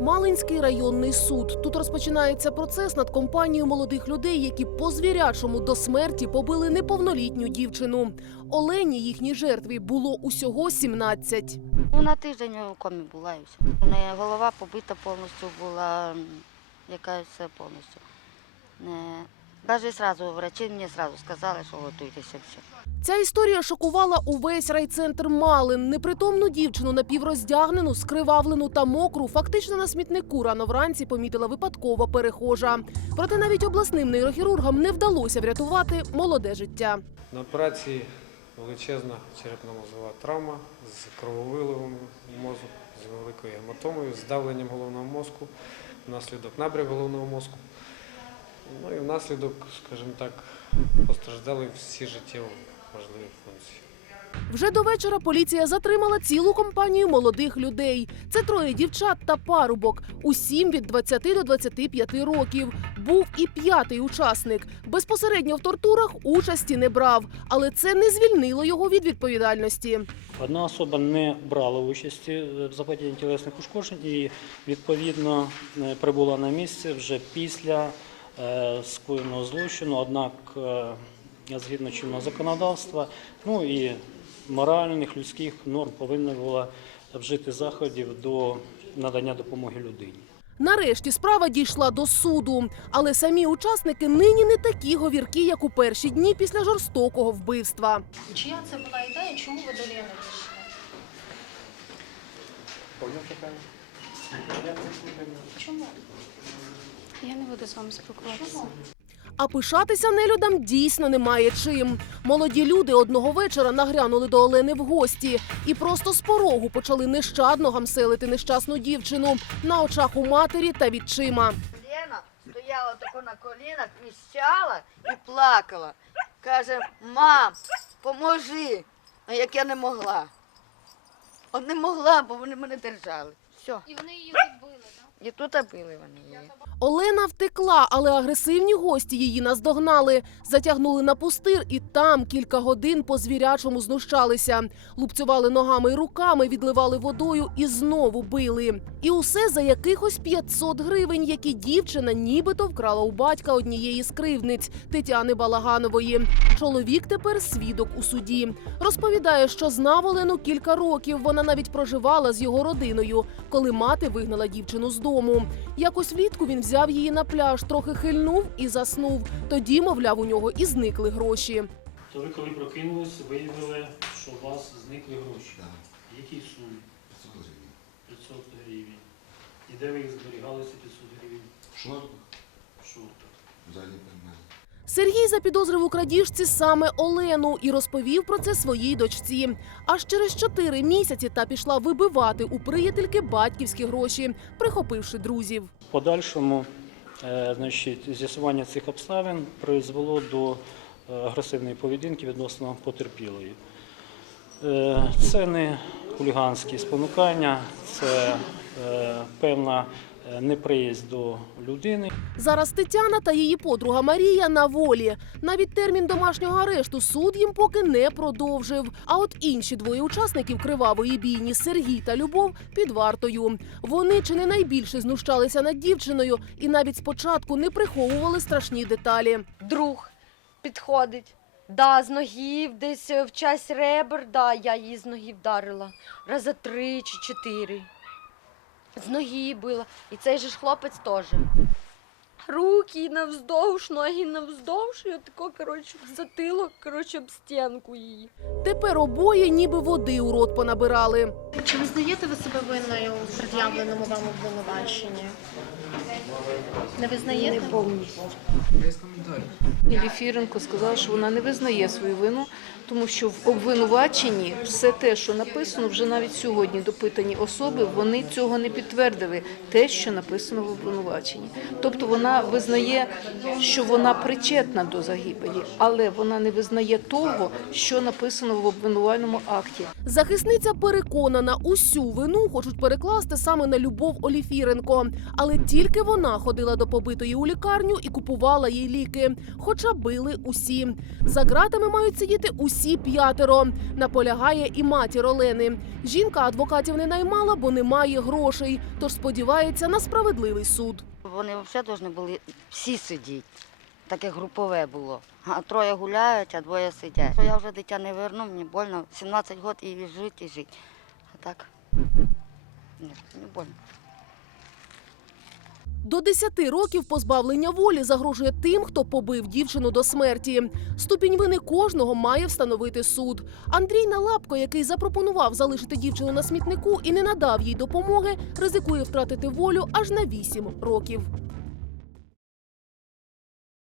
Малинський районний суд. Тут розпочинається процес над компанією молодих людей, які по звірячому до смерті побили неповнолітню дівчину. Олені їхній жертві було усього 17. Ну, на тиждень у комі була і все. У неї голова побита повністю була, якась повністю. Навіть сразу врачі мені сразу сказали, що готуйтеся все. Ця історія шокувала увесь райцентр Малин. Непритомну дівчину напівроздягнену, скривавлену та мокру, фактично на смітнику рано вранці помітила випадкова перехожа. Проте навіть обласним нейрохірургам не вдалося врятувати молоде життя. На операції величезна черепно-мозова травма з крововиливом мозку, з великою гематомою, з давленням головного мозку, внаслідок набряк головного мозку. Ну і внаслідок, скажімо так, постраждали всі життєво важливі функції. Вже до вечора поліція затримала цілу компанію молодих людей. Це троє дівчат та парубок. Усім від 20 до 25 років. Був і п'ятий учасник. Безпосередньо в тортурах участі не брав, але це не звільнило його від відповідальності. Одна особа не брала участі в заподіянні тілесних ушкоджень і відповідно е, прибула на місце вже після скоєного злочину. Однак, е, згідно чинного законодавства, ну і моральних людських норм повинна була вжити заходів до надання допомоги людині. Нарешті справа дійшла до суду, але самі учасники нині не такі говіркі, як у перші дні після жорстокого вбивства. Чия це була ідея? Чому ви до Лени вийшли? Чому? Я не буду з вами спілкуватися. А пишатися нелюдам дійсно немає чим. Молоді люди одного вечора нагрянули до Олени в гості і просто з порогу почали нещадно гамселити нещасну дівчину на очах у матері та відчима. Лена стояла тако на колінах, віщала і плакала. Каже, мам, поможи. А як я не могла. От не могла, бо вони мене держали. Все. І вони її? І тут били вони її. Олена втекла, але агресивні гості її наздогнали, затягнули на пустир і там кілька годин по звірячому знущалися. Лупцювали ногами й руками, відливали водою і знову били. І усе за якихось 500 гривень, які дівчина нібито вкрала у батька однієї з кривниць Тетяни Балаганової. Чоловік тепер свідок у суді. Розповідає, що знав Олену кілька років. Вона навіть проживала з його родиною, коли мати вигнала дівчину з дому. Якось влітку він взяв її на пляж, трохи хильнув і заснув. Тоді, мовляв, у нього і зникли гроші. То ви коли прокинулись, виявили, що у вас зникли гроші. Які суми? 500 гривень. 500 гривень. І де ви їх зберігали, ці 500 гривень? В шортах. В шортах. взагалі приймає. Сергій запідозрив у крадіжці саме Олену і розповів про це своїй дочці. Аж через чотири місяці та пішла вибивати у приятельки батьківські гроші, прихопивши друзів. Подальшому е, значить, з'ясування цих обставин призвело до е, агресивної поведінки відносно потерпілої. Е, Це не хуліганські спонукання, це певна неприязнь до людини. Зараз Тетяна та її подруга Марія на волі. Навіть термін домашнього арешту суд їм поки не продовжив. А от інші двоє учасників кривавої бійні Сергій та Любов під вартою. Вони чи не найбільше знущалися над дівчиною і навіть спочатку не приховували страшні деталі. друг підходить. Да, з ноги десь в часть ребер, да, я її з ноги вдарила. Раза три чи чотири. З ноги била. І цей же ж хлопець теж. Руки навздовж, ноги навздовж, і отако, коротше, в затилок, коротше, об стінку її. Тепер обоє ніби води у рот понабирали. Чи визнаєте ви себе винною у пред'явленому вам обвинуваченні? Не визнаєте? Еліфіренко сказала, що вона не визнає свою вину, тому що в обвинуваченні все те, що написано, вже навіть сьогодні допитані особи, вони цього не підтвердили, те, що написано в обвинуваченні. Тобто вона визнає, що вона причетна до загибелі, але вона не визнає того, що написано в обвинувальному акті. Захисниця переконана, усю вину хочуть перекласти саме на Любов Оліфіренко. Але тільки вона ходила до побитої у лікарню і купувала їй ліки. Хоча били усі. За ґратами мають сидіти усі п'ятеро. Наполягає і матір Олени. Жінка адвокатів не наймала, бо немає грошей. Тож сподівається на справедливий суд. Вони взагалі повинні були всі сидіти. Таке групове було. А троє гуляють, а двоє сидять. Я вже дитя не верну, мені больно. 17 років і жити, і жити. А так, ні, не больно. До 10 років позбавлення волі загрожує тим, хто побив дівчину до смерті. Ступінь вини кожного має встановити суд. Андрій Налапко, який запропонував залишити дівчину на смітнику і не надав їй допомоги, ризикує втратити волю аж на 8 років.